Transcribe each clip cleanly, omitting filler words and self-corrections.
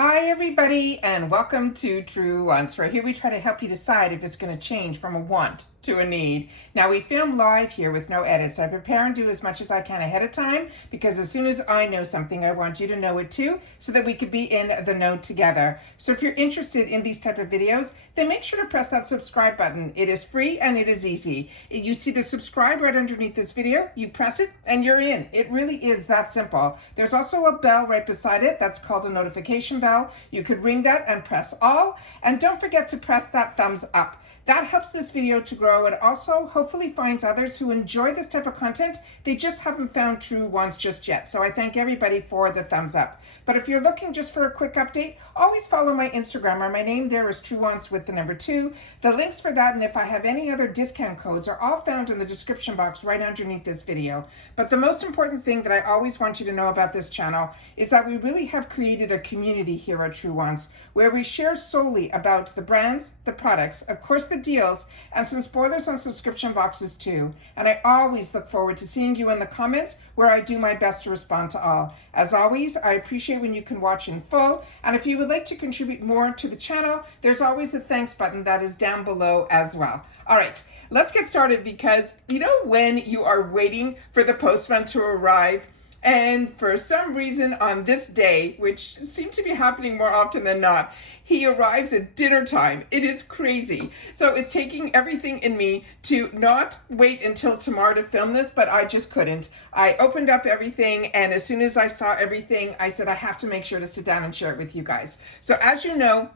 Hi everybody and welcome to Truewants, where here we try to help you decide if it's going to change from a want to a need. Now we film live here with no edits. I prepare and do as much as I can ahead of time because as soon as I know something, I want you to know it too so that we could be in the know together. So if you're interested in these type of videos, then make sure to press that subscribe button. It is free and it is easy. You see the subscribe right underneath this video, you press it and you're in. It really is that simple. There's also a bell right beside it that's called a notification bell. You could ring that and press all, and don't forget to press that thumbs up. That helps this video to grow. It also hopefully finds others who enjoy this type of content. They just haven't found Truewants just yet. So I thank everybody for the thumbs up. But if you're looking just for a quick update, always follow my Instagram, or my name there is Truewants with the number 2. The links for that and if I have any other discount codes are all found in the description box right underneath this video. But the most important thing that I always want you to know about this channel is that we really have created a community here at Truewants where we share solely about the brands, the products, of course the deals, and some spoilers on subscription boxes too. And I always look forward to seeing you in the comments where I do my best to respond to all. As always, I appreciate when you can watch in full, and if you would like to contribute more to the channel, there's always a thanks button that is down below as well. All right, let's get started because you know when you are waiting for the postman to arrive, and for some reason on this day, which seemed to be happening more often than not, he arrives at dinner time. It is crazy. So it's taking everything in me to not wait until tomorrow to film this, but I just couldn't. I opened up everything, and as soon as I saw everything, I said I have to make sure to sit down and share it with you guys. So as you know,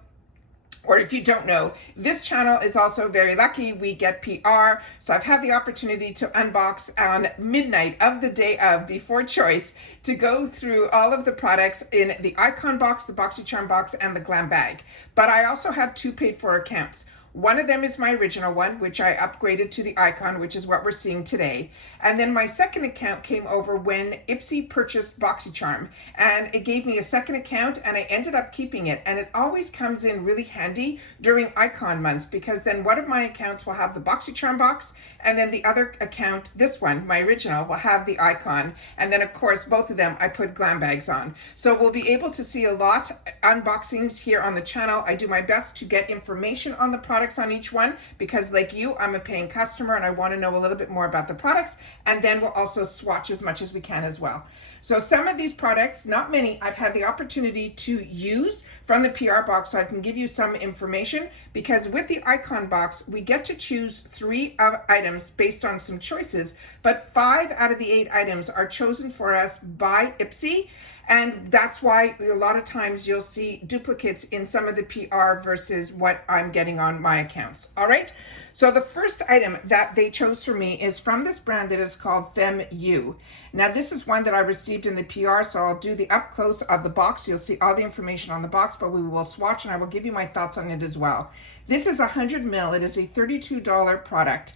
or if you don't know, this channel is also very lucky. We get PR. So I've had the opportunity to unbox on midnight of the day of, before choice, to go through all of the products in the Icon box, the BoxyCharm box, and the Glam bag. But I also have 2 paid for accounts. One of them is my original one, which I upgraded to the Icon, which is what we're seeing today. And then my second account came over when IPSY purchased BoxyCharm, and it gave me a second account, and I ended up keeping it. And it always comes in really handy during Icon months, because then one of my accounts will have the BoxyCharm box, and then the other account, this one, my original, will have the Icon. And then of course, both of them I put Glam bags on. So we'll be able to see a lot unboxings here on the channel. I do my best to get information on the product on each one because, like you, I'm a paying customer and I want to know a little bit more about the products, and then we'll also swatch as much as we can as well. So some of these products, not many, I've had the opportunity to use from the PR box, so I can give you some information, because with the Icon box we get to choose 3 items based on some choices, but 5 out of the 8 items are chosen for us by IPSY. And that's why a lot of times you'll see duplicates in some of the PR versus what I'm getting on my accounts. All right. So the first item that they chose for me is from this brand that is called Femmue. Now this is one that I received in the PR, so I'll do the up close of the box. You'll see all the information on the box, but we will swatch and I will give you my thoughts on it as well. This is 100 ml. It is a $32 product.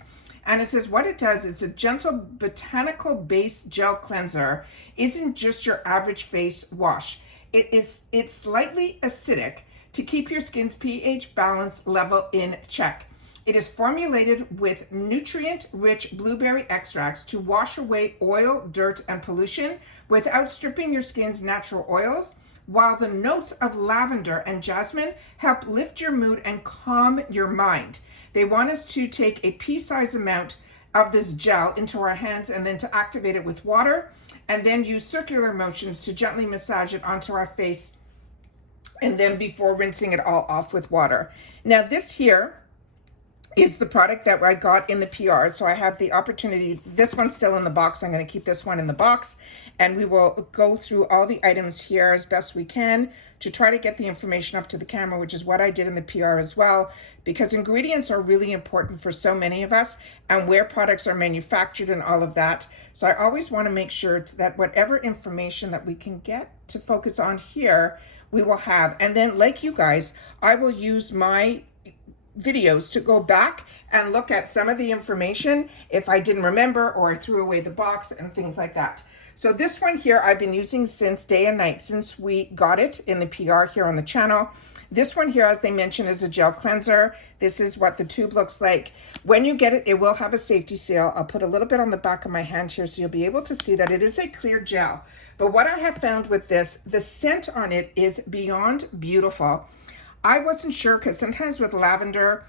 And it says what it does, it's a gentle botanical base gel cleanser. Isn't just your average face wash. It's slightly acidic to keep your skin's pH balance level in check. It is formulated with nutrient-rich blueberry extracts to wash away oil, dirt, and pollution without stripping your skin's natural oils, while the notes of lavender and jasmine help lift your mood and calm your mind. They want us to take a pea-sized amount of this gel into our hands and then to activate it with water, and then use circular motions to gently massage it onto our face, and then before rinsing it all off with water. Now this here is the product that I got in the PR. So I have the opportunity, this one's still in the box. I'm going to keep this one in the box, and we will go through all the items here as best we can to try to get the information up to the camera, which is what I did in the PR as well, because ingredients are really important for so many of us and where products are manufactured and all of that. So I always want to make sure that whatever information that we can get to focus on here, we will have. And then like you guys, I will use my videos to go back and look at some of the information if I didn't remember or I threw away the box and things like that. So this one here I've been using since day and night, since we got it in the PR here on the channel. This one here, as they mentioned, is a gel cleanser. This is what the tube looks like. When you get it, it will have a safety seal. I'll put a little bit on the back of my hand here so you'll be able to see that it is a clear gel. But what I have found with this, the scent on it is beyond beautiful. I wasn't sure because sometimes with lavender,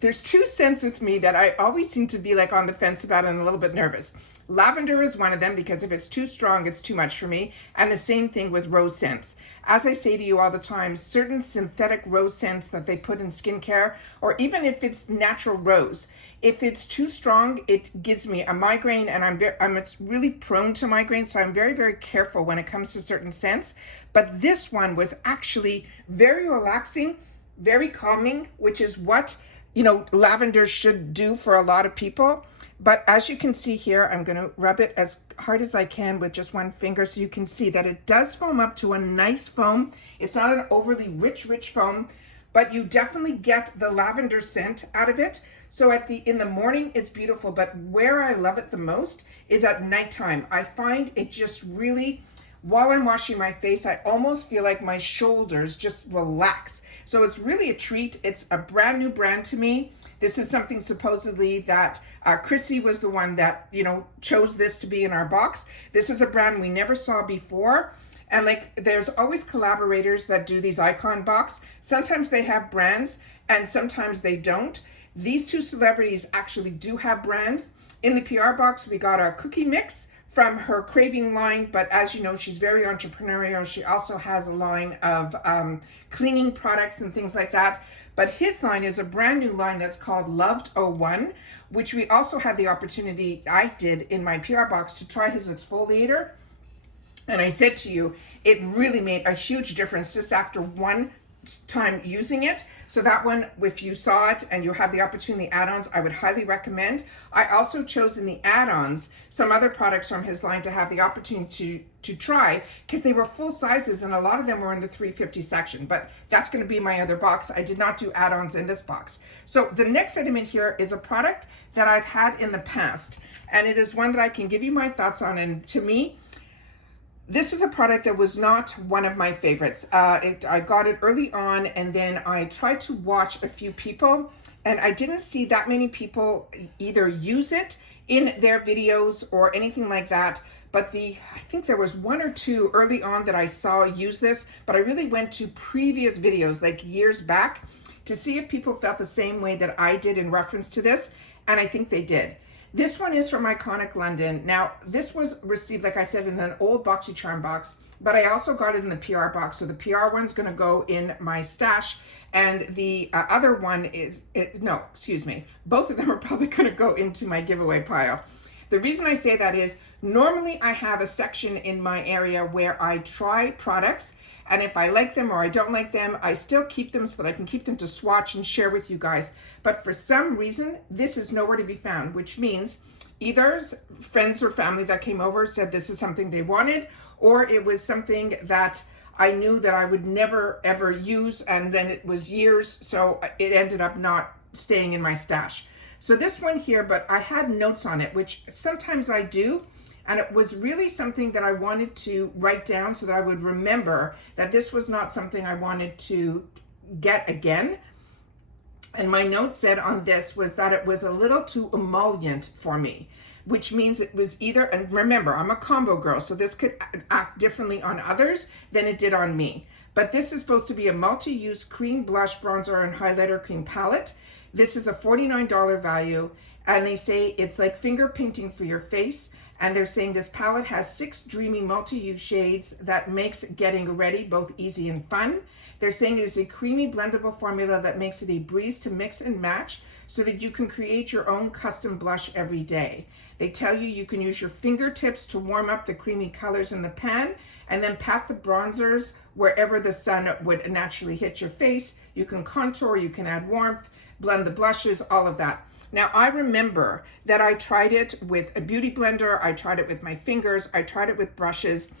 there's two scents with me that I always seem to be like on the fence about and a little bit nervous. Lavender is one of them because if it's too strong, it's too much for me. And the same thing with rose scents. As I say to you all the time, certain synthetic rose scents that they put in skincare, or even if it's natural rose, if it's too strong, it gives me a migraine, and I'm really prone to migraine, so I'm very, very careful when it comes to certain scents. But this one was actually very relaxing, very calming, which is what, you know, lavender should do for a lot of people. But as you can see here, I'm going to rub it as hard as I can with just one finger so you can see that it does foam up to a nice foam. It's not an overly rich foam, but you definitely get the lavender scent out of it. So in the morning, it's beautiful, but where I love it the most is at nighttime. I find it just really, while I'm washing my face, I almost feel like my shoulders just relax. So it's really a treat. It's a brand new brand to me. This is something supposedly that Chrissy was the one that, you know, chose this to be in our box. This is a brand we never saw before. And like, there's always collaborators that do these icon box. Sometimes they have brands and sometimes they don't. These two celebrities actually do have brands. In the PR box, we got a cookie mix from her Craving line, but as you know, she's very entrepreneurial. She also has a line of cleaning products and things like that. But his line is a brand new line that's called Loved 01, which we also had the opportunity, I did in my PR box, to try his exfoliator. And I said to you, it really made a huge difference just after one time using it. So that one, if you saw it and you have the opportunity, add-ons, I would highly recommend. I also chose in the add-ons some other products from his line to have the opportunity to try, because they were full sizes and a lot of them were in the 350 section, but that's going to be my other box. I did not do add-ons in this box. So the next item in here is a product that I've had in the past, and it is one that I can give you my thoughts on. And to me, this is a product that was not one of my favorites. I got it early on, and then I tried to watch a few people, and I didn't see that many people either use it in their videos or anything like that. But I think there was one or two early on that I saw use this, but I really went to previous videos, like years back, to see if people felt the same way that I did in reference to this, and I think they did. This one is from Iconic London. Now, this was received, like I said, in an old BoxyCharm box, but I also got it in the PR box. So the PR one's going to go in my stash, and the other one is, both of them are probably going to go into my giveaway pile. The reason I say that is normally I have a section in my area where I try products, and if I like them or I don't like them, I still keep them so that I can keep them to swatch and share with you guys. But for some reason, this is nowhere to be found, which means either friends or family that came over said this is something they wanted, or it was something that I knew that I would never ever use, and then it was years, so it ended up not staying in my stash. So this one here, but I had notes on it, which sometimes I do. And it was really something that I wanted to write down so that I would remember that this was not something I wanted to get again. And my notes said on this was that it was a little too emollient for me, which means it was either, and remember, I'm a combo girl, so this could act differently on others than it did on me. But this is supposed to be a multi-use cream blush, bronzer, and highlighter cream palette. This is a $49 value, and they say it's like finger painting for your face. And they're saying this palette has 6 dreamy multi-use shades that makes getting ready both easy and fun. They're saying it is a creamy blendable formula that makes it a breeze to mix and match so that you can create your own custom blush every day. They tell you can use your fingertips to warm up the creamy colors in the pan and then pat the bronzers wherever the sun would naturally hit your face. You can contour, you can add warmth, blend the blushes, all of that. Now, I remember that I tried it with a beauty blender, I tried it with my fingers, I tried it with brushes.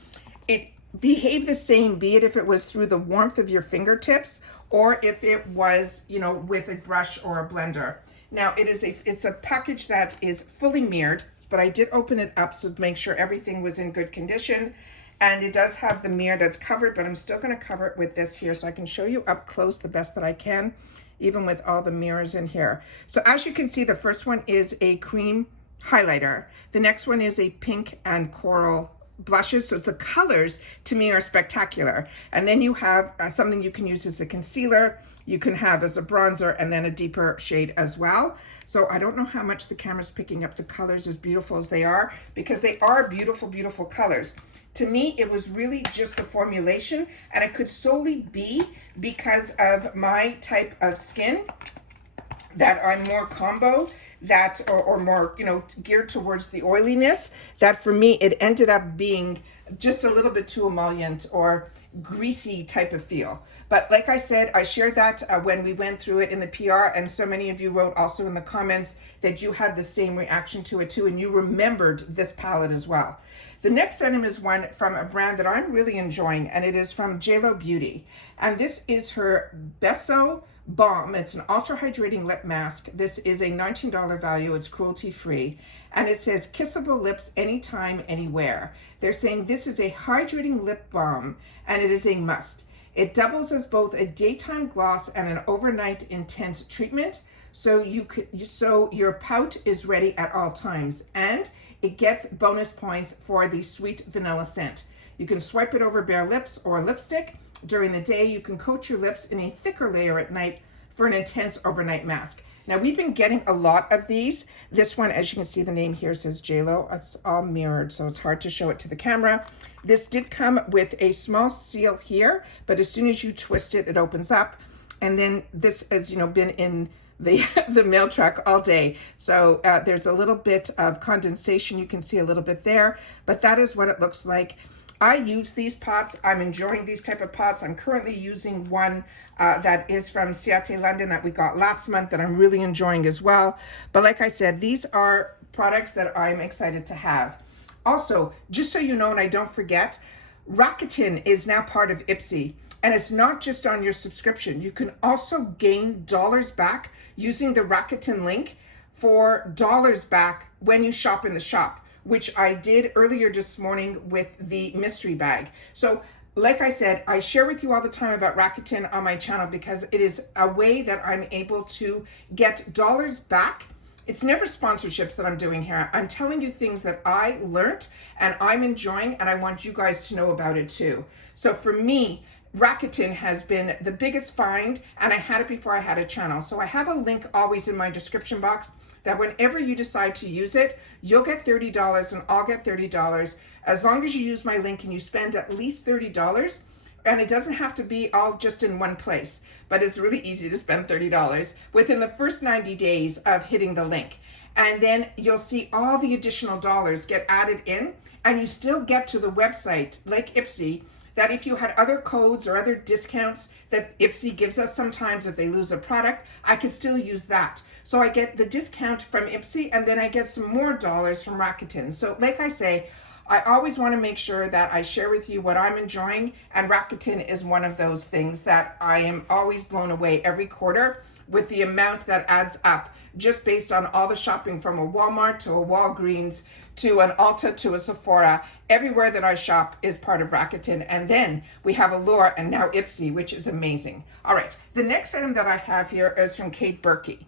behave the same, be it if it was through the warmth of your fingertips or if it was, you know, with a brush or a blender. Now it's a package that is fully mirrored, but I did open it up so to make sure everything was in good condition. And it does have the mirror that's covered, but I'm still going to cover it with this here so I can show you up close the best that I can, even with all the mirrors in here. So as you can see, the first one is a cream highlighter. The next one is a pink and coral blushes. So the colors to me are spectacular. And then you have something you can use as a concealer, you can have as a bronzer, and then a deeper shade as well. So I don't know how much the camera's picking up the colors as beautiful as they are, because they are beautiful, beautiful colors. To me, it was really just a formulation, and it could solely be because of my type of skin, that I'm more combo, that or more, you know, geared towards the oiliness, that for me it ended up being just a little bit too emollient or greasy type of feel. But like I said, I shared that when we went through it in the PR, and so many of you wrote also in the comments that you had the same reaction to it too, and you remembered this palette as well. The next item is one from a brand that I'm really enjoying, and it is from JLo Beauty. And this is her Beso Balm. It's an ultra hydrating lip mask. This is a $19 value. It's cruelty free. And it says kissable lips anytime, anywhere. They're saying this is a hydrating lip balm, and it is a must. It doubles as both a daytime gloss and an overnight intense treatment. So your pout is ready at all times, and it gets bonus points for the sweet vanilla scent. You can swipe it over bare lips or lipstick. During the day, you can coat your lips in a thicker layer at night for an intense overnight mask. Now, we've been getting a lot of these. This one, as you can see, the name here says JLo. It's all mirrored, so it's hard to show it to the camera. This did come with a small seal here, but as soon as you twist it, it opens up. And then this has, you know, been in the mail truck all day. So there's a little bit of condensation. You can see a little bit there, but that is what it looks like. I use these pots. I'm enjoying these type of pots. I'm currently using one that is from Ciate London that we got last month that I'm really enjoying as well. But like I said, these are products that I'm excited to have. Also, just so you know, and I don't forget, Rakuten is now part of IPSY. And it's not just on your subscription. You can also gain dollars back using the Rakuten link for dollars back when you shop in the shop, which I did earlier this morning with the mystery bag. So like I said, I share with you all the time about Rakuten on my channel because it is a way that I'm able to get dollars back. It's never sponsorships that I'm doing here. I'm telling you things that I learned and I'm enjoying, and I want you guys to know about it too. So for me, Rakuten has been the biggest find, and I had it before I had a channel. So I have a link always in my description box that whenever you decide to use it, you'll get $30 and I'll get $30 as long as you use my link and you spend at least $30. And it doesn't have to be all just in one place, but it's really easy to spend $30 within the first 90 days of hitting the link. And then you'll see all the additional dollars get added in, and you still get to the website like IPSY, that if you had other codes or other discounts that IPSY gives us sometimes if they lose a product, I could still use that. So I get the discount from IPSY, and then I get some more dollars from Rakuten. So like I say, I always want to make sure that I share with you what I'm enjoying, and Rakuten is one of those things that I am always blown away every quarter with the amount that adds up just based on all the shopping from a Walmart to a Walgreens to an Ulta to a Sephora. Everywhere that I shop is part of Rakuten. And then we have Allure and now IPSY, which is amazing. All right, the next item that I have here is from Kate Burki.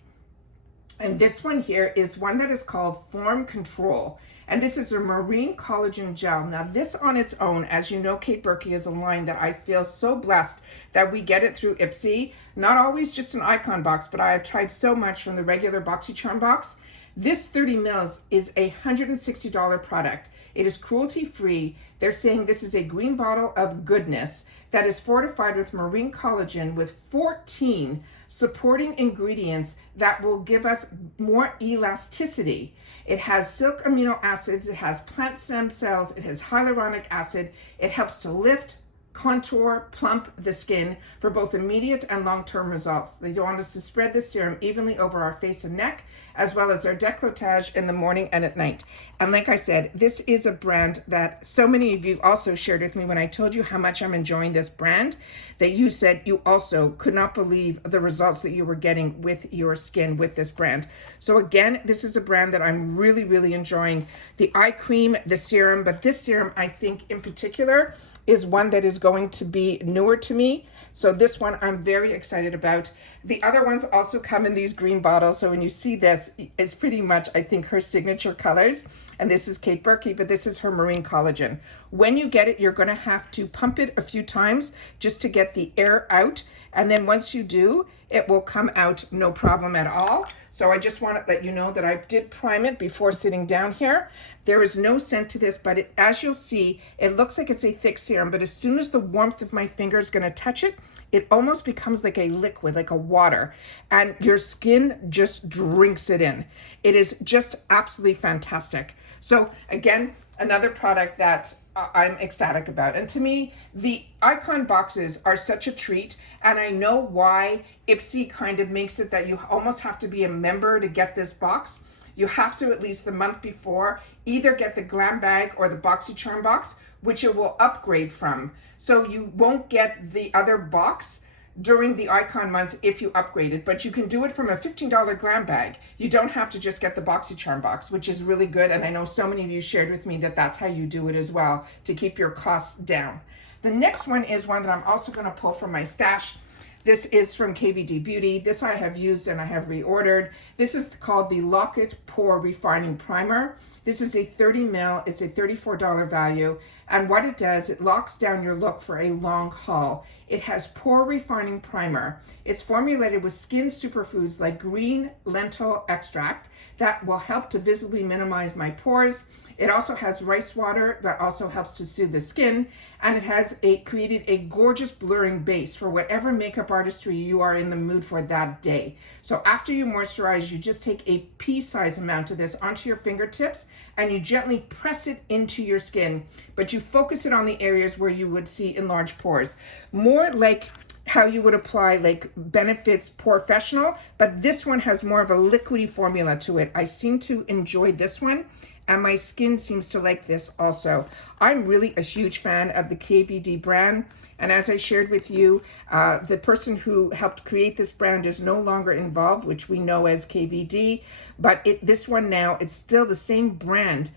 And this one here is one that is called Form Control. And this is a marine collagen gel. Now this on its own, as you know, Kate Burki is a line that I feel so blessed that we get it through IPSY. Not always just an icon box, but I have tried so much from the regular BoxyCharm box. This 30 mils is a $160 product. It is cruelty free. They're saying this is a green bottle of goodness that is fortified with marine collagen with 14 supporting ingredients that will give us more elasticity. It has silk amino acids, it has plant stem cells, it has hyaluronic acid, it helps to lift, contour, plump the skin for both immediate and long-term results. They want us to spread the serum evenly over our face and neck, as well as our décolletage in the morning and at night. And like I said, this is a brand that so many of you also shared with me when I told you how much I'm enjoying this brand, that you said you also could not believe the results that you were getting with your skin with this brand. So again, this is a brand that I'm really, really enjoying. The eye cream, the serum, but this serum, I think in particular, is one that is going to be newer to me. So this one I'm very excited about. The other ones also come in these green bottles. So when you see this, it's pretty much, I think, her signature colors. And this is Kate Burki, but this is her marine collagen. When you get it, you're going to have to pump it a few times just to get the air out. And then once you do, it will come out no problem at all. So I just want to let you know that I did prime it before sitting down here. There is no scent to this, but as you'll see, it looks like it's a thick serum, but as soon as the warmth of my finger is going to touch it, it almost becomes like a liquid, like a water, and your skin just drinks it in. It is just absolutely fantastic. So again, another product that I'm ecstatic about. And to me, the icon boxes are such a treat. And I know why IPSY kind of makes it that you almost have to be a member to get this box. You have to at least the month before either get the Glam Bag or the BoxyCharm box, which it will upgrade from. So you won't get the other box during the icon months if you upgrade it, but you can do it from a $15 Glam Bag. You don't have to just get the BoxyCharm box, which is really good. And I know so many of you shared with me that that's how you do it as well to keep your costs down. The next one is one that I'm also going to pull from my stash. This is from KVD Beauty. This I have used and I have reordered. This is called the Lock-It Pore-Refining Primer. This is a 30 ml. It's a $34 value. And what it does, it locks down your look for a long haul. It has pore refining primer. It's formulated with skin superfoods like green lentil extract that will help to visibly minimize my pores. It also has rice water that also helps to soothe the skin, and it has created a gorgeous blurring base for whatever makeup artistry you are in the mood for that day. So after you moisturize, you just take a pea-sized amount of this onto your fingertips and you gently press it into your skin, but you focus it on the areas where you would see enlarged pores. More like how you would apply like Benefit's Professional, but this one has more of a liquidy formula to it. I seem to enjoy this one, and my skin seems to like this also. I'm really a huge fan of the KVD brand, and as I shared with you, the person who helped create this brand is no longer involved, which we know as KVD, but this one now, it's still the same brand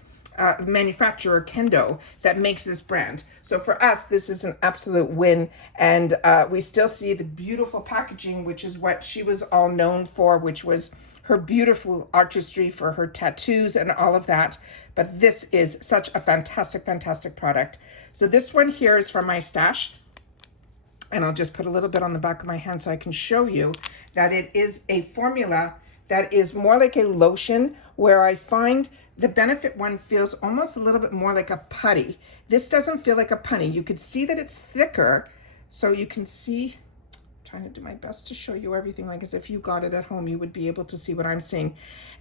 manufacturer, Kendo, that makes this brand. So for us, this is an absolute win, and we still see the beautiful packaging, which is what she was all known for, which was her beautiful artistry for her tattoos and all of that. But this is such a fantastic, fantastic product. So this one here is from my stash, and I'll just put a little bit on the back of my hand so I can show you that it is a formula that is more like a lotion, where I find the Benefit one feels almost a little bit more like a putty. This doesn't feel like a putty. You could see that it's thicker, so you can see, trying to do my best to show you everything, like as if you got it at home, you would be able to see what I'm seeing.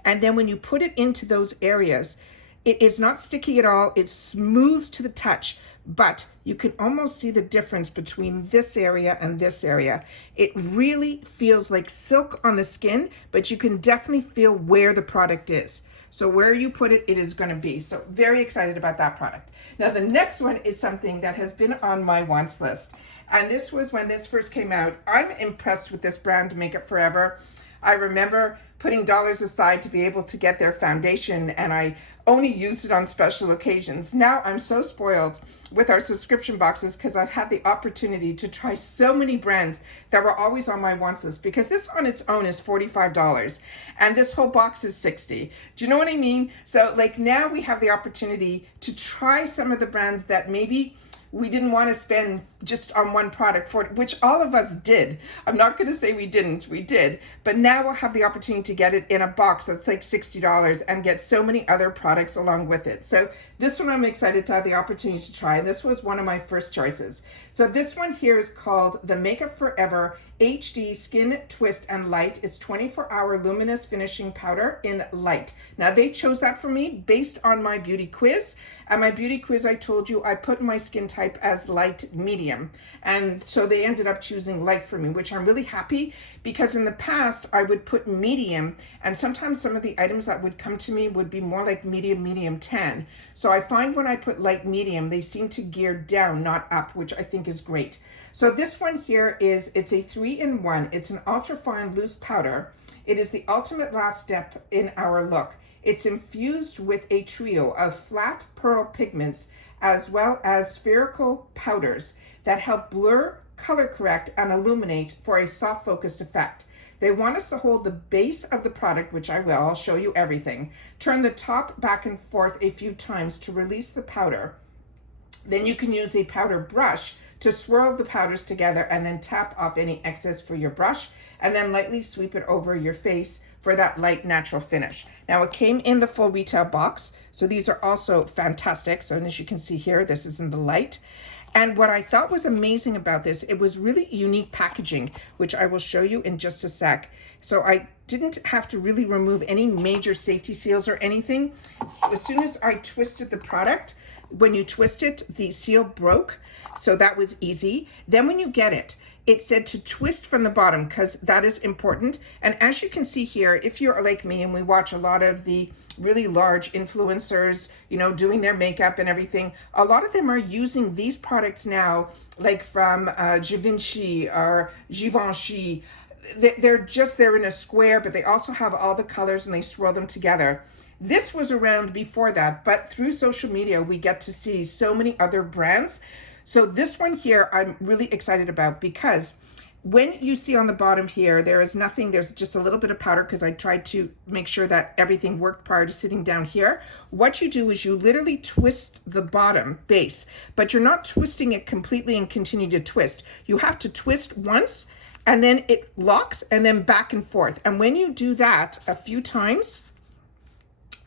And then when you put it into those areas, it is not sticky at all. It's smooth to the touch, but you can almost see the difference between this area and this area. It really feels like silk on the skin, but you can definitely feel where the product is. So where you put it, it is going to be. So very excited about that product. Now the next one is something that has been on my wants list. And this was when this first came out. I'm impressed with this brand, Makeup Forever. I remember putting dollars aside to be able to get their foundation, and I only used it on special occasions. Now I'm so spoiled with our subscription boxes because I've had the opportunity to try so many brands that were always on my wants list, because this on its own is $45 and this whole box is $60. Do you know what I mean? So like now we have the opportunity to try some of the brands that maybe we didn't want to spend just on one product for, which all of us did. I'm not going to say we didn't, we did. But now we'll have the opportunity to get it in a box that's like $60 and get so many other products along with it. So this one I'm excited to have the opportunity to try. This was one of my first choices. So this one here is called the Makeup Forever HD Skin Twist and Light. It's 24-hour luminous finishing powder in light. Now they chose that for me based on my beauty quiz. And my beauty quiz, I told you I put my skin type as light medium. medium. And so they ended up choosing light for me, which I'm really happy, because in the past I would put medium, and sometimes some of the items that would come to me would be more like medium tan. So I find when I put light medium, they seem to gear down, not up, which I think is great. So this one here it's a 3-in-1. It's an ultra fine loose powder. It is the ultimate last step in our look. It's infused with a trio of flat pearl pigments as well as spherical powders that help blur, color correct, and illuminate for a soft focused effect. They want us to hold the base of the product, which I will. I'll show you everything. Turn the top back and forth a few times to release the powder. Then you can use a powder brush to swirl the powders together and then tap off any excess for your brush, and then lightly sweep it over your face for that light natural finish. Now it came in the full retail box, so these are also fantastic. So as you can see here, this is in the light. And what I thought was amazing about this, it was really unique packaging, which I will show you in just a sec. So I didn't have to really remove any major safety seals or anything. As soon as I twisted the product, when you twist it, the seal broke. So that was easy. Then when you get it, it said to twist from the bottom, because that is important. And as you can see here, if you're like me and we watch a lot of the really large influencers, you know, doing their makeup and everything, a lot of them are using these products now, like from Givenchy or Givenchy. They're in a square, but they also have all the colors and they swirl them together. This was around before that, but through social media, we get to see so many other brands. So this one here, I'm really excited about, because when you see on the bottom here, there is nothing, there's just a little bit of powder, because I tried to make sure that everything worked prior to sitting down here. What you do is you literally twist the bottom base, but you're not twisting it completely and continue to twist. You have to twist once, and then it locks, and then back and forth. And when you do that a few times,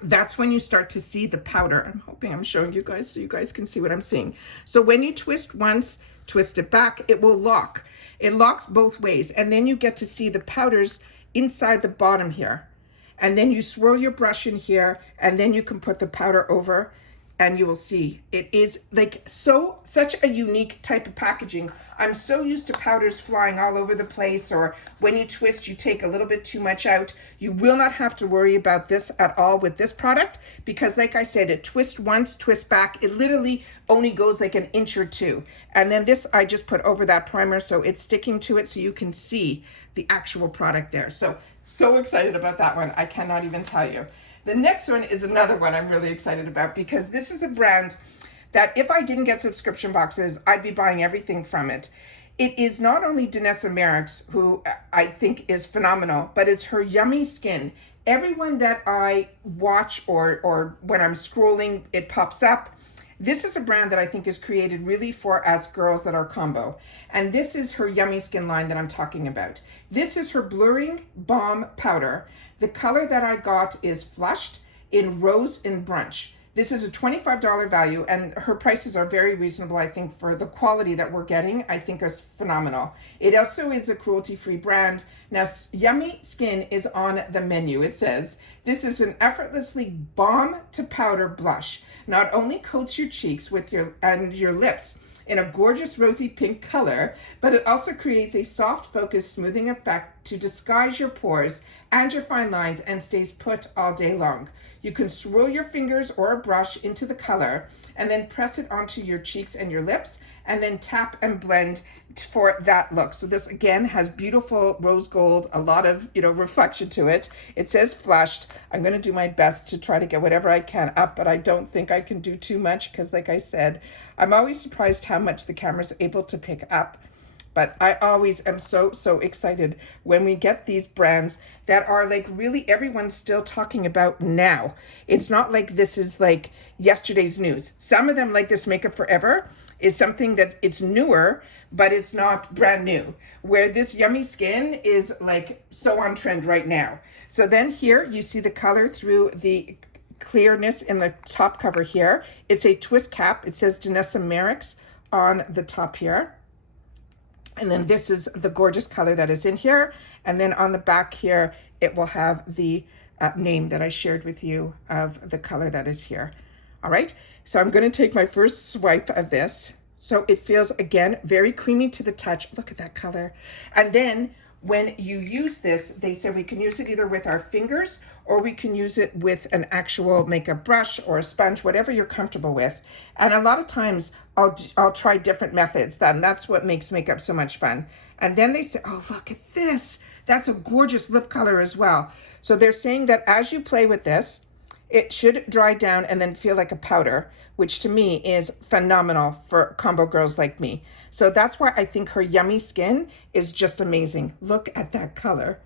that's when you start to see the powder. I'm hoping I'm showing you guys so you guys can see what I'm seeing. So when you twist once, twist it back, it will lock. It locks both ways. And then you get to see the powders inside the bottom here. And then you swirl your brush in here, and then you can put the powder over, and you will see it is like such a unique type of packaging. I'm so used to powders flying all over the place, or when you twist, you take a little bit too much out. You will not have to worry about this at all with this product, because like I said, it twists once, twist back. It literally only goes like an inch or two. And then this, I just put over that primer, so it's sticking to it so you can see the actual product there. So excited about that one. I cannot even tell you. The next one is another one I'm really excited about, because this is a brand that if I didn't get subscription boxes, I'd be buying everything from it. It is not only Danessa Myricks, who I think is phenomenal, but it's her Yummy Skin. Everyone that I watch or when I'm scrolling, it pops up. This is a brand that I think is created really for us girls that are combo. And this is her Yummy Skin line that I'm talking about. This is her Blurring Balm Powder. The color that I got is Flushed in Rose and Brunch. This is a $25 value, and her prices are very reasonable, I think, for the quality that we're getting. I think is phenomenal. It also is a cruelty-free brand. Now, Yummy Skin is on the menu. It says, this is an effortlessly balm to powder blush. Not only coats your cheeks with your lips in a gorgeous rosy pink color, but it also creates a soft focused smoothing effect to disguise your pores and your fine lines, and stays put all day long. You can swirl your fingers or a brush into the color and then press it onto your cheeks and your lips, and then tap and blend for that look. So this again has beautiful rose gold, a lot of reflection to it. It says Flushed. I'm going to do my best to try to get whatever I can up, but I don't think I can do too much, because like I said, I'm always surprised how much the camera's able to pick up. But I always am so excited when we get these brands that are like really everyone's still talking about now. It's not like this is like yesterday's news. Some of them, like this Makeup Forever, is something that it's newer, but it's not brand new. Where this Yummy Skin is like so on trend right now. So then here you see the color through the clearness in the top cover here. It's a twist cap. It says Danessa Myricks on the top here. And then this is the gorgeous color that is in here. And then on the back here, it will have the name that I shared with you of the color that is here. All right, so I'm going to take my first swipe of this. So it feels, again, very creamy to the touch. Look at that color. And then when you use this, they say we can use it either with our fingers or we can use it with an actual makeup brush or a sponge, whatever you're comfortable with. And a lot of times I'll try different methods. That's what makes makeup so much fun. And then they say, oh, look at this. That's a gorgeous lip color as well. So they're saying that as you play with this, it should dry down and then feel like a powder, which to me is phenomenal for combo girls like me. So that's why I think her yummy skin is just amazing. Look at that color.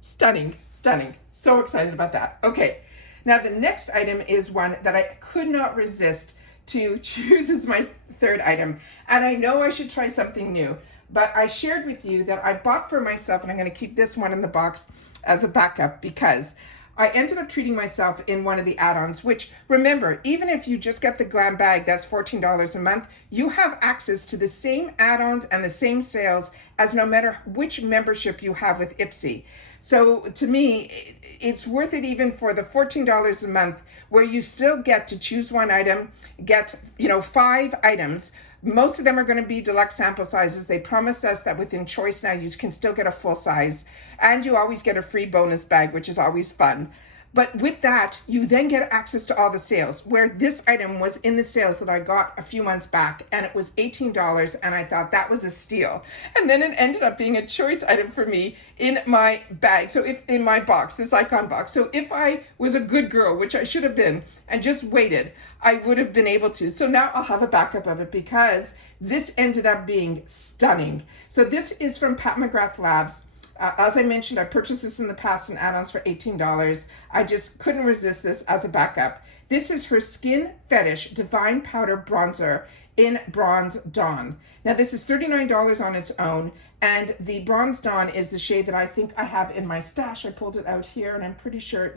Stunning, stunning. So excited about that. Okay, now the next item is one that I could not resist to choose as my third item. And I know I should try something new, but I shared with you that I bought for myself, and I'm gonna keep this one in the box as a backup because I ended up treating myself in one of the add-ons, which, remember, even if you just get the glam bag, that's $14 a month, you have access to the same add-ons and the same sales as no matter which membership you have with IPSY. So to me, it's worth it even for the $14 a month, where you still get to choose one item, get 5 items. Most of them are going to be deluxe sample sizes. They promise us that within choice now you can still get a full size, and you always get a free bonus bag, which is always fun. But with that, you then get access to all the sales, where this item was in the sales that I got a few months back, and it was $18, and I thought that was a steal. And then it ended up being a choice item for me in my bag. So if in my box, this icon box. So if I was a good girl, which I should have been, and just waited, I would have been able to. So now I'll have a backup of it because this ended up being stunning. So this is from Pat McGrath Labs. As I mentioned, I purchased this in the past in add-ons for $18. I just couldn't resist this as a backup. This is her Skin Fetish Divine Powder Bronzer in Bronze Dawn. Now this is $39 on its own, and the Bronze Dawn is the shade that I think I have in my stash. I pulled it out here and I'm pretty sure,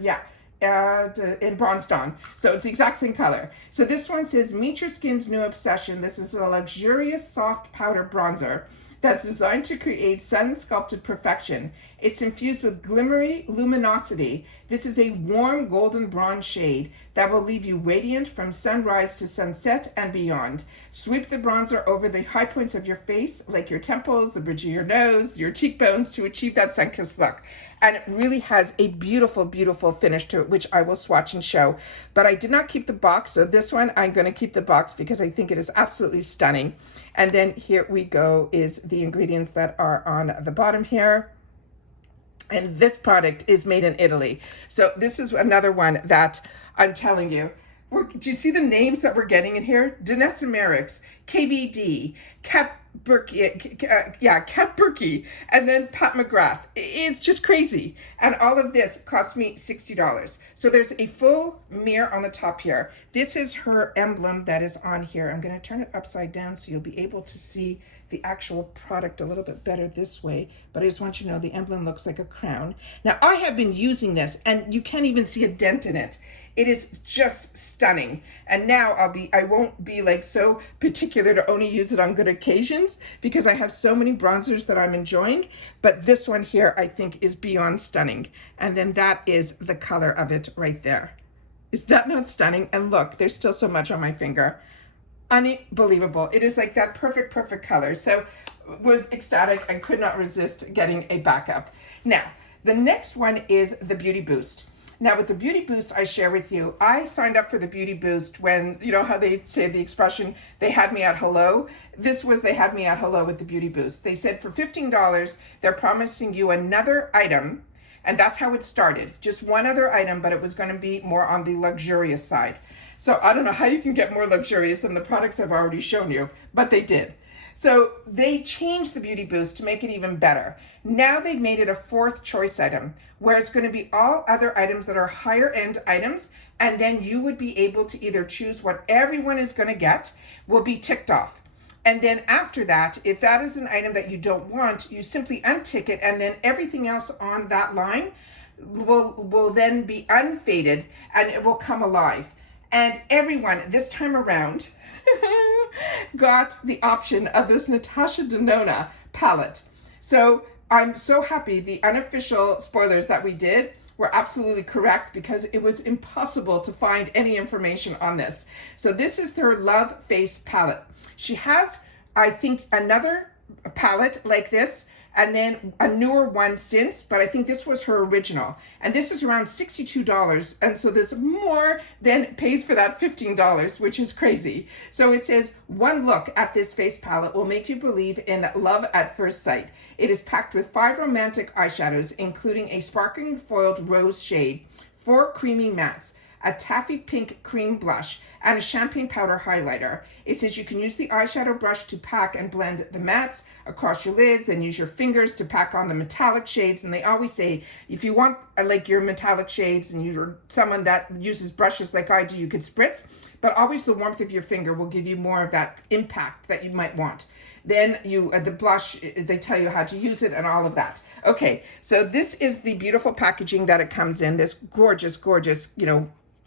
in Bronze Dawn. So it's the exact same color. So this one says, meet your skin's new obsession. This is a luxurious soft powder bronzer that's designed to create sun-sculpted perfection. It's infused with glimmery luminosity. This is a warm golden bronze shade that will leave you radiant from sunrise to sunset and beyond. Sweep the bronzer over the high points of your face, like your temples, the bridge of your nose, your cheekbones, to achieve that sun-kissed look. And it really has a beautiful, beautiful finish to it, which I will swatch and show. But I did not keep the box, so this one I'm going to keep the box because I think it is absolutely stunning. And then here we go is the ingredients that are on the bottom here. And this product is made in Italy. So this is another one that I'm telling you. Do you see the names that we're getting in here? Danessa Myricks, KVD, Kat Burki, and then Pat McGrath. It's just crazy. And all of this cost me $60. So there's a full mirror on the top here. This is her emblem that is on here. I'm going to turn it upside down so you'll be able to see the actual product a little bit better this way, but I just want you to know the emblem looks like a crown. Now I have been using this and you can't even see a dent in it. It is just stunning. And now I won't be like so particular to only use it on good occasions because I have so many bronzers that I'm enjoying, but this one here I think is beyond stunning. And then that is the color of it right there. Is that not stunning? And look, there's still so much on my finger. Unbelievable. It is like that perfect color. So was ecstatic and could not resist getting a backup. Now, the next one is the Beauty Boost. Now with the Beauty Boost, I share with you, I signed up for the Beauty Boost when, you know how they say the expression, they had me at hello? This was, they had me at hello with the Beauty Boost. They said for $15, they're promising you another item, and that's how it started. Just one other item, but it was gonna be more on the luxurious side. So I don't know how you can get more luxurious than the products I've already shown you, but they did. So they changed the Beauty Boost to make it even better. Now they've made it a fourth choice item, where it's going to be all other items that are higher end items, and then you would be able to either choose what everyone is going to get will be ticked off. And then after that, if that is an item that you don't want, you simply untick it, and then everything else on that line will then be unfaded and it will come alive. And everyone this time around got the option of this Natasha Denona palette. So I'm so happy the unofficial spoilers that we did were absolutely correct because it was impossible to find any information on this. So this is her Love Face palette. She has, I think, another palette like this, and then a newer one since, but I think this was her original. And this is around $62. And so there's more than pays for that $15, which is crazy. So it says, one look at this face palette will make you believe in love at first sight. It is packed with 5 romantic eyeshadows, including a sparkling foiled rose shade, 4 creamy mattes, a taffy pink cream blush, and a champagne powder highlighter. It says you can use the eyeshadow brush to pack and blend the mattes across your lids, then use your fingers to pack on the metallic shades. And they always say, if you want like your metallic shades and you're someone that uses brushes like I do, you could spritz, but always the warmth of your finger will give you more of that impact that you might want. Then you, the blush, they tell you how to use it and all of that. Okay, so this is the beautiful packaging that it comes in, this gorgeous, gorgeous,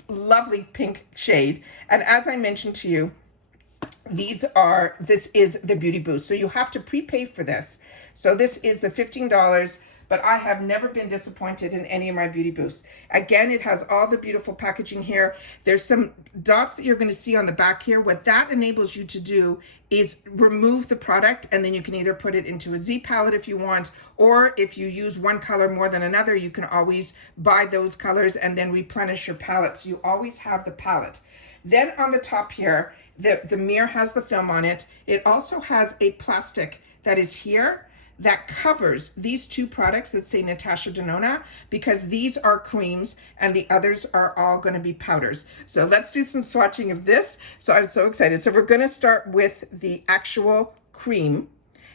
lovely pink shade. And as I mentioned to you, this is the Beauty Boost. So you have to prepay for this. So this is the $15, but I have never been disappointed in any of my Beauty Boosts. Again, it has all the beautiful packaging here. There's some dots that you're going to see on the back here. What that enables you to do is remove the product, and then you can either put it into a Z palette if you want, or if you use one color more than another, you can always buy those colors and then replenish your palette. So you always have the palette. Then on the top here, the mirror has the film on it. It also has a plastic that is here that covers these 2 products that say Natasha Denona, because these are creams and the others are all going to be powders. So let's do some swatching of this. So I'm so excited. So we're going to start with the actual cream,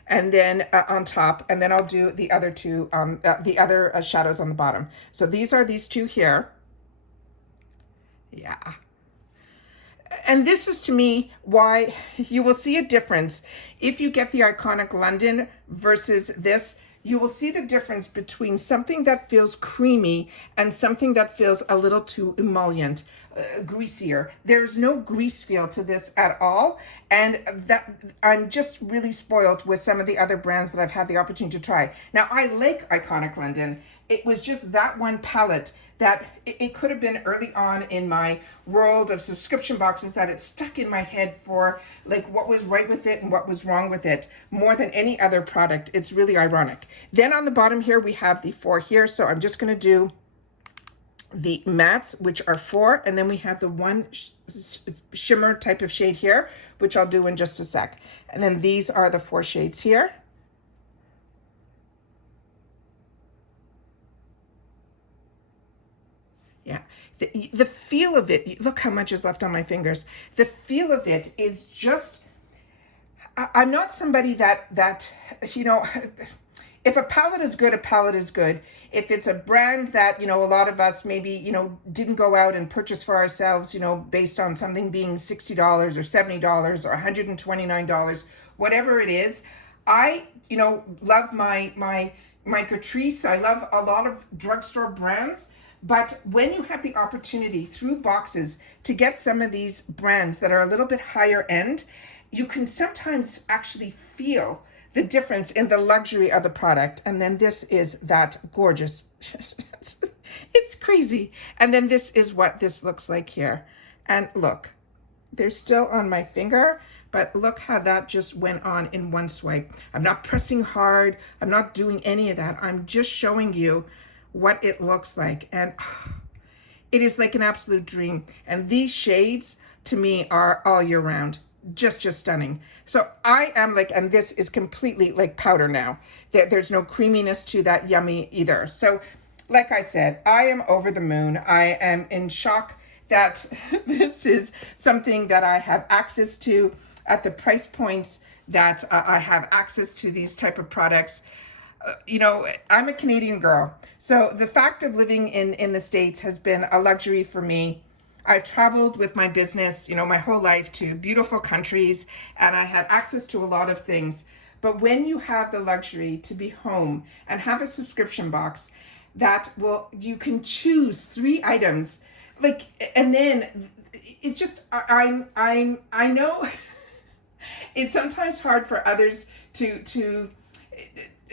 and then on top, and then I'll do the other 2, the other shadows on the bottom. So these are these 2 here. Yeah. And this is, to me, why you will see a difference. If you get the Iconic London versus this, you will see the difference between something that feels creamy and something that feels a little too emollient, greasier. There's no grease feel to this at all. And that I'm just really spoiled with some of the other brands that I've had the opportunity to try. Now, I like Iconic London. It was just that one palette that it could have been early on in my world of subscription boxes that it stuck in my head for like what was right with it and what was wrong with it more than any other product. It's really ironic. Then on the bottom here, we have the 4 here. So I'm just going to do the mattes, which are 4, and then we have the one shimmer type of shade here, which I'll do in just a sec. And then these are the 4 shades here. Yeah, the feel of it, look how much is left on my fingers. The feel of it is just, I'm not somebody that, if a palette is good, a palette is good. If it's a brand that, a lot of us maybe, didn't go out and purchase for ourselves, based on something being $60 or $70 or $129, whatever it is, I, love my Catrice. I love a lot of drugstore brands. But when you have the opportunity through boxes to get some of these brands that are a little bit higher end, you can sometimes actually feel the difference in the luxury of the product. And then this is that gorgeous, it's crazy. And then this is what this looks like here. And look, they're still on my finger, but look how that just went on in one swipe. I'm not pressing hard. I'm not doing any of that. I'm just showing you what it looks like, and it is like an absolute dream. And these shades to me are all year round, just stunning. So I am like, and this is completely like powder now. There's no creaminess to that yummy either. So like I said, I am over the moon. I am in shock that this is something that I have access to at the price points that I have access to these type of products. I'm a Canadian girl. So the fact of living in the States has been a luxury for me. I've traveled with my business, my whole life to beautiful countries, and I had access to a lot of things. But when you have the luxury to be home and have a subscription box that you can choose 3 items, and then it's just, I know it's sometimes hard for others to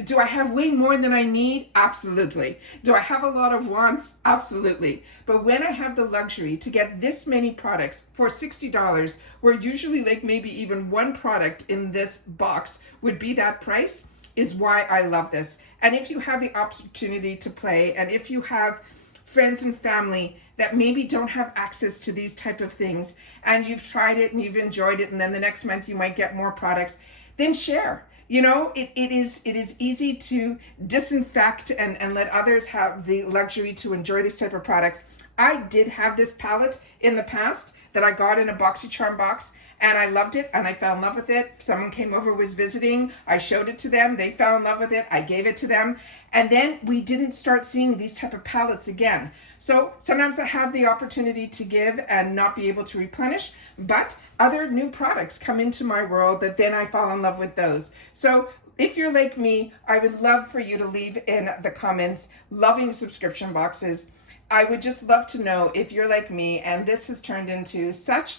Do I have way more than I need? Absolutely. Do I have a lot of wants? Absolutely. But when I have the luxury to get this many products for $60, where usually like maybe even one product in this box would be that price, is why I love this. And if you have the opportunity to play, and if you have friends and family that maybe don't have access to these type of things, and you've tried it and you've enjoyed it, and then the next month you might get more products, then share. You know, it is easy to disinfect and let others have the luxury to enjoy these type of products. I did have this palette in the past that I got in a BoxyCharm box, and I loved it and I fell in love with it. Someone came over, was visiting, I showed it to them, they fell in love with it, I gave it to them, and then we didn't start seeing these type of palettes again. So sometimes I have the opportunity to give and not be able to replenish, but other new products come into my world that then I fall in love with those. So if you're like me, I would love for you to leave in the comments, loving subscription boxes. I would just love to know if you're like me and this has turned into such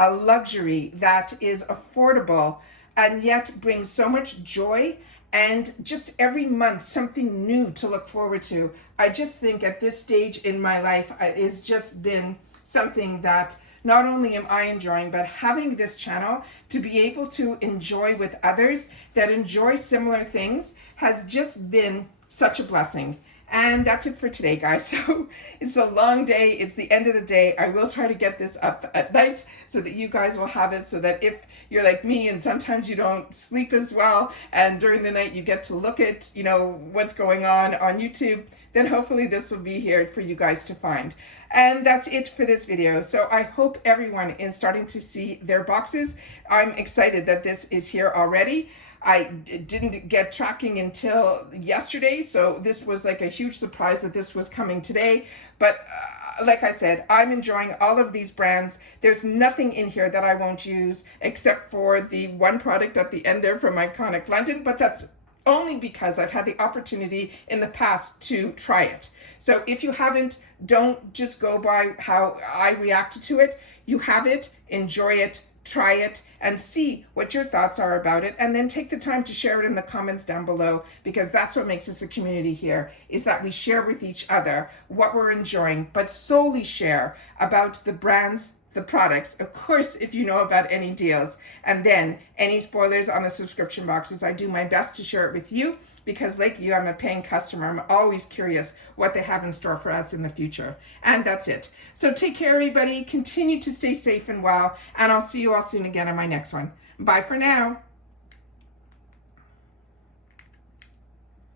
a luxury that is affordable and yet brings so much joy, and just every month something new to look forward to. I just think at this stage in my life, it has just been something that not only am I enjoying, but having this channel to be able to enjoy with others that enjoy similar things has just been such a blessing. And that's it for today, guys. So it's a long day. It's the end of the day. I will try to get this up at night so that you guys will have it, so that if you're like me and sometimes you don't sleep as well, and during the night you get to look at, you know, what's going on YouTube, then hopefully this will be here for you guys to find. And that's it for this video. So I hope everyone is starting to see their boxes. I'm excited that this is here already. I didn't get tracking until yesterday, so this was like a huge surprise that this was coming today. But like I said, I'm enjoying all of these brands. There's nothing in here that I won't use except for the one product at the end there from Iconic London, but that's only because I've had the opportunity in the past to try it. So if you haven't, don't just go by how I reacted to it. You have it, enjoy it, try it, and see what your thoughts are about it, and then take the time to share it in the comments down below, because that's what makes us a community here, is that we share with each other what we're enjoying, but solely share about the brands, the products, of course, if you know about any deals, and then any spoilers on the subscription boxes. I do my best to share it with you, because like you, I'm a paying customer. I'm always curious what they have in store for us in the future. And that's it. So take care, everybody. Continue to stay safe and well, and I'll see you all soon again on my next one. Bye for now.